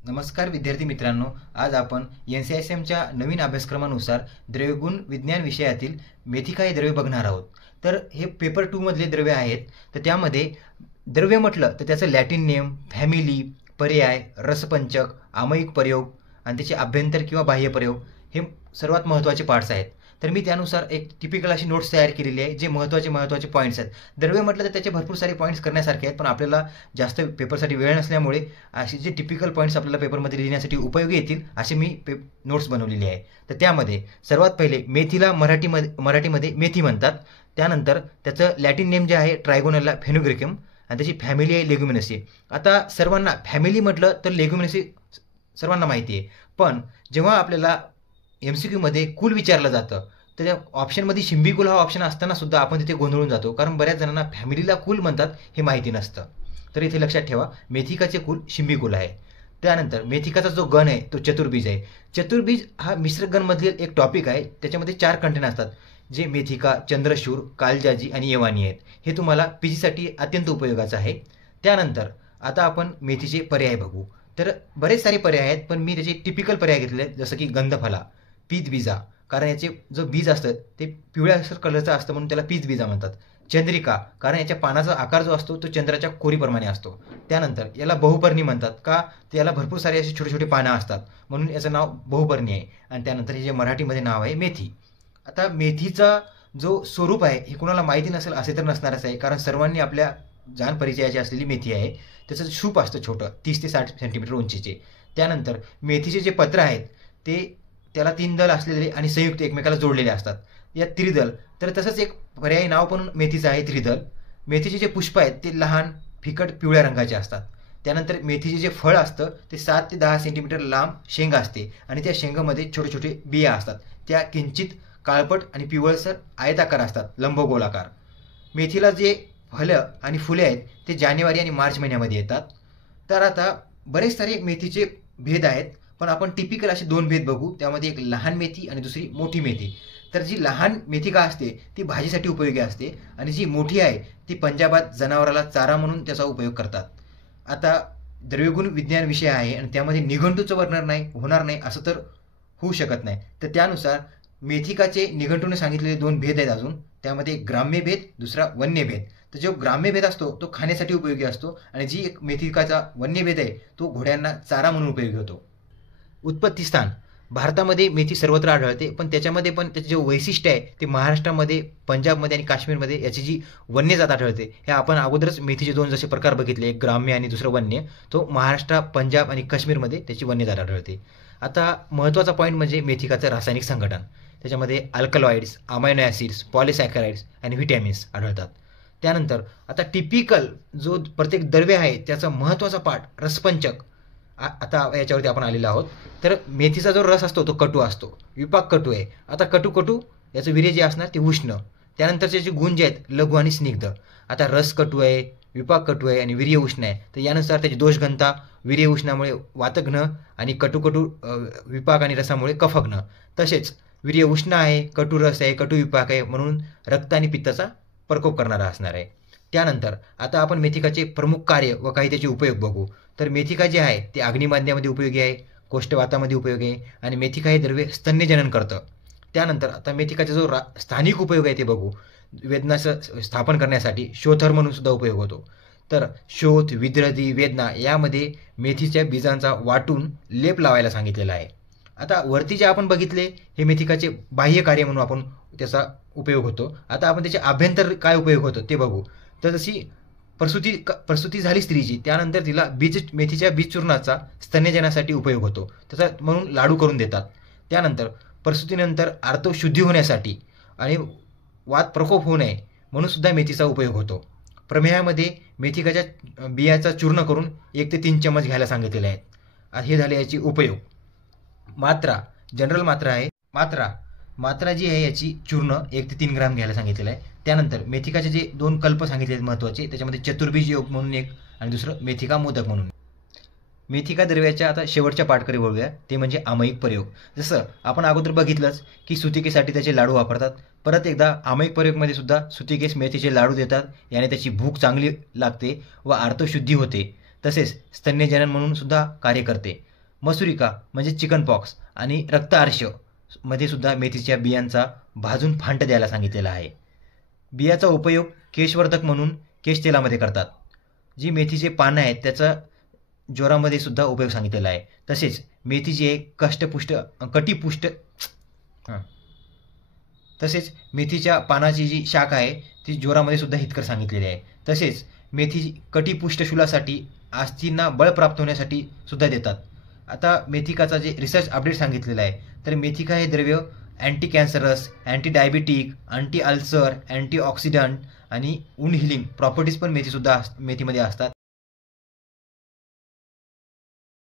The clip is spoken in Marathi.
नमस्कार विद्यार्थी मित्रांनो, आज आपण NCSMच्या नवीन अभ्यासक्रमानुसार द्रव्यगुण विज्ञान विषयातील मेथिका द्रव्य बघणार आहोत। तर हे पेपर 2 मधले द्रव्य आहेत। तर त्यामध्ये द्रव्य म्हटलं तर त्याचं लॅटिन नेम, फॅमिली, पर्याय, रसपंचक, आमयिक प्रयोग आणि त्याचे अभ्यंतर किंवा बाह्य प्रयोग हे सर्वात महत्त्वाचे पार्ट्स आहेत। तर मी त्यानुसार एक टिपिकल अशी नोट्स तयार केलेली आहे जे महत्त्वाचे पॉईंट्स आहेत। द्रव्य म्हटलं तर त्याचे भरपूर सारे पॉईंट्स करण्यासारखे आहेत, पण आपल्याला जास्त पेपरसाठी वेळ नसल्यामुळे असे जे टिपिकल पॉईंट्स आपल्याला पेपरमध्ये लिहिण्यासाठी उपयोगी येतील असे मी नोट्स बनवलेली आहे। तर त्यामध्ये सर्वात पहिले मेथीला मराठीमध्ये मेथी म्हणतात। त्यानंतर त्याचं लॅटिन नेम जे आहे ट्रायगोनला फेनुग्रीकम आणि त्याची फॅमिली आहे लेग्युमिनेसी। आता सर्वांना फॅमिली म्हटलं तर लेग्युमिनेसी सर्वांना माहिती आहे, पण जेव्हा आपल्याला MCQ मध्ये कुल विचारलं जातं तर त्या ऑप्शनमध्ये शिंबीकुल हा ऑप्शन असताना सुद्धा आपण तिथे गोंधळून जातो, कारण बऱ्याच जणांना फॅमिलीला कुल म्हणतात हे माहिती नसतं। तर इथे लक्षात ठेवा, मेथिकाचे कुल शिंबीकुल आहे। त्यानंतर मेथिकाचा जो गण आहे तो चतुर्बीज आहे। चतुर्बीज हा मिश्र गणमधील एक टॉपिक आहे, त्याच्यामध्ये 4 कंटेंट असतात जे मेथिका, चंद्रशूर, कालजाजी आणि येवानी आहेत। हे तुम्हाला PG साठी अत्यंत उपयोगाचं आहे। त्यानंतर आता आपण मेथीचे पर्याय बघू। तर बरेच सारे पर्याय आहेत, पण मी त्याचे टिपिकल पर्याय घेतले आहेत, जसं की गंधफला, पीतबीजा, कारण याचे जो बीज असतं ते पिवळ्यासर कलरचं असतं म्हणून त्याला पीतबीजा म्हणतात। चंद्रिका, कारण याच्या पानाचा आकार जो असतो तो चंद्राच्या कोरीप्रमाणे असतो। त्यानंतर याला बहुपर्णी म्हणतात का, त्याला भरपूर सारे असे छोटे छोटे पानं असतात म्हणून याचं नाव बहुपर्णी आहे। आणि त्यानंतर हे जे मराठीमध्ये नाव आहे मेथी। आता मेथीचा जो स्वरूप आहे हे कोणाला माहिती नसेल असे तर नसणारच आहे, कारण सर्वांनी आपल्या जाण परिचयाची असलेली मेथी आहे। त्याचं सूप असतं छोटं 30 ते 60 सेंटीमीटर उंचीचे। त्यानंतर मेथीचे जे पत्र आहेत ते त्याला 3 दल असलेले आणि संयुक्त एकमेकाला जोडलेले असतात, या त्रिदल। तर तसंच एक पर्यायी नाव पण मेथीचं आहे त्रिदल। मेथीचे जे पुष्प आहेत ते लहान फिकट पिवळ्या रंगाचे असतात। त्यानंतर मेथीचे जे फळ असतं ते 7 ते 10 सेंटीमीटर लांब शेंगा असते आणि त्या शेंगामध्ये छोटे छोटे बिया असतात, त्या किंचित काळपट आणि पिवळसर आयताकार असतात, लंबगोलाकार। मेथीला जे फळं आणि फुले आहेत ते जानेवारी आणि मार्च महिन्यामध्ये येतात। तर आता बरेच सारे मेथीचे भेद आहेत, पण आपण टिपिकल असे 2 भेद बघू। त्यामध्ये एक लहान मेथी आणि दुसरी मोठी मेथी। तर जी लहान मेथिका असते ती भाजीसाठी उपयोगी असते आणि जी मोठी आहे ती पंजाबात जनावराला चारा म्हणून त्याचा उपयोग करतात। आता द्रव्यगुण विज्ञान विषय आहे आणि त्यामध्ये निघंटूचं वर्णन होणार नाही असं तर होऊ शकत नाही। तर त्यानुसार मेथिकाचे निघंटूने सांगितलेले 2 भेद आहेत अजून, त्यामध्ये ग्राम्य भेद, दुसरा वन्य भेद। तर जो ग्राम्य भेद असतो तो खाण्यासाठी उपयोगी असतो आणि जी एक मेथिकाचा वन्य भेद आहे तो घोड्यांना चारा म्हणून उपयोगी होतो। उत्पत्ती स्थान, भारतामध्ये मेथी सर्वत्र आढळते, पण त्याच्यामध्ये पण त्याचे जे वैशिष्ट्य आहे ते महाराष्ट्रामध्ये, पंजाबमध्ये आणि काश्मीरमध्ये याची जी वन्य जात आढळते। हे आपण अगोदरच मेथीचे 2 जसे प्रकार बघितले, एक ग्राम्य आणि दुसरं वन्य, तो महाराष्ट्र, पंजाब आणि काश्मीरमध्ये त्याची वन्य जात आढळते। आता महत्त्वाचा पॉईंट म्हणजे मेथिकाचं रासायनिक संघटन, त्याच्यामध्ये अल्कलॉइड्स, अमायनो ॲसिड्स, पॉलिसॅकराइड्स आणि व्हिटॅमिन्स आढळतात। त्यानंतर आता टिपिकल जो प्रत्येक द्रव्य आहे त्याचा महत्त्वाचा पार्ट रसपंचक, आता याच्यावरती आपण आलेलो आहोत। तर मेथीचा जो रस असतो तो कटू असतो, विपाक कटू आहे। आता कटू याचं वीर्य जे असणार ते उष्ण, त्यानंतरचे जे गुण जे आहेत लघु आणि स्निग्ध। आता रस कटू आहे, विपाक कटू आहे आणि वीर्य उष्ण आहे, तर यानुसार त्याची दोषघनता वीर्य उष्णामुळे वातघ्न आणि कटू विपाक आणि रसामुळे कफघ्न। तसेच वीर्य उष्ण आहे, कटू रस आहे, कटू विपाक आहे म्हणून रक्त आणि पित्ताचा प्रकोप करणारा असणार आहे। त्यानंतर आता आपण मेथिकाचे प्रमुख कार्य व काही त्याचे उपयोग बघू। तर मेथिका जे आहे ते अग्निबांध्यामध्ये उपयोगी आहे, कोष्ठवातामध्ये उपयोगी आहे आणि मेथिका हे द्रव्य स्तन्यजनन करतं। त्यानंतर आता मेथिकाचा जो स्थानिक उपयोग आहे ते बघू। वेदनाचं स्थापन करण्यासाठी शोथर म्हणून सुद्धा उपयोग होतो। तर शोथ, विद्रधी, वेदना यामध्ये मेथीच्या बीजांचा वाटून लेप लावायला सांगितलेला आहे। आता वरती जे आपण बघितले हे मेथिकाचे बाह्य कार्य म्हणून आपण त्याचा उपयोग होतो। आता आपण त्याचे अभ्यंतर काय उपयोग होतो ते बघू। तर जशी प्रसूती झाली स्त्रीची, त्यानंतर तिला मेथीच्या बीज चूर्णाचा स्तन्यजनासाठी उपयोग होतो, त्याचा म्हणून लाडू करून देतात। त्यानंतर प्रसूतीनंतर आर्तव शुद्धी होण्यासाठी आणि वात प्रकोप होऊ नये म्हणून सुद्धा मेथीचा उपयोग होतो। प्रमेहामध्ये मेथिकाच्या बियाचा चूर्ण करून 1 ते 3 चमच घ्यायला सांगितलेले आहेत। हे झाले याचे उपयोग। मात्रा, जनरल मात्रा आहे, मात्रा जी आहे याची चूर्ण 1 ते 3 ग्राम घ्यायला सांगितलेलं आहे। त्यानंतर मेथिकाचे जे 2 कल्प सांगितले महत्त्वाचे, त्याच्यामध्ये चतुर्बीज योग म्हणून एक आणि दुसरं मेथिका मोदक म्हणून। मेथिका द्रव्याच्या आता शेवटच्या पाठकडे वळूया, ते म्हणजे आमयिक प्रयोग। जसं आपण अगोदर बघितलंच की सुतिकेसाठी त्याचे लाडू वापरतात, परत एकदा आमयिक प्रयोगमध्ये सुद्धा सुतिकेस मेथीचे लाडू देतात, याने त्याची भूक चांगली लागते व आर्तशुद्धी होते, तसेच स्तन्यजनन म्हणून सुद्धा कार्य करते। मसुरिका म्हणजे चिकन पॉक्स आणि रक्त आर्श मध्ये सुद्धा मेथीच्या बियांचा भाजून फांट द्यायला सांगितलेला आहे. बियाचा उपयोग केशवर्धक म्हणून केश तेलामध्ये करतात. जी मेथीचे पानं आहेत त्याचा ज्वरामध्ये सुद्धा उपयोग सांगितलेला आहे. तसेच मेथीची एक कटीपुष्ट तसेच मेथीच्या पानाची जी शाख आहे ती ज्वरामध्ये सुद्धा हितकर सांगितलेली आहे. तसेच मेथी कटीपुष्टशूलासाठी अस्थींना बळ प्राप्त होण्यासाठी सुद्धा देतात. आता मेथिकाचा जे रिसर्च अपडेट सांगितलेला आहे तर मेथिका हे द्रव्य anti cancerous, anti diabetic, anti ulcer, anti oxidant आणि वुंड हिलिंग प्रॉपर्टीज पण मेथीमध्ये असतात.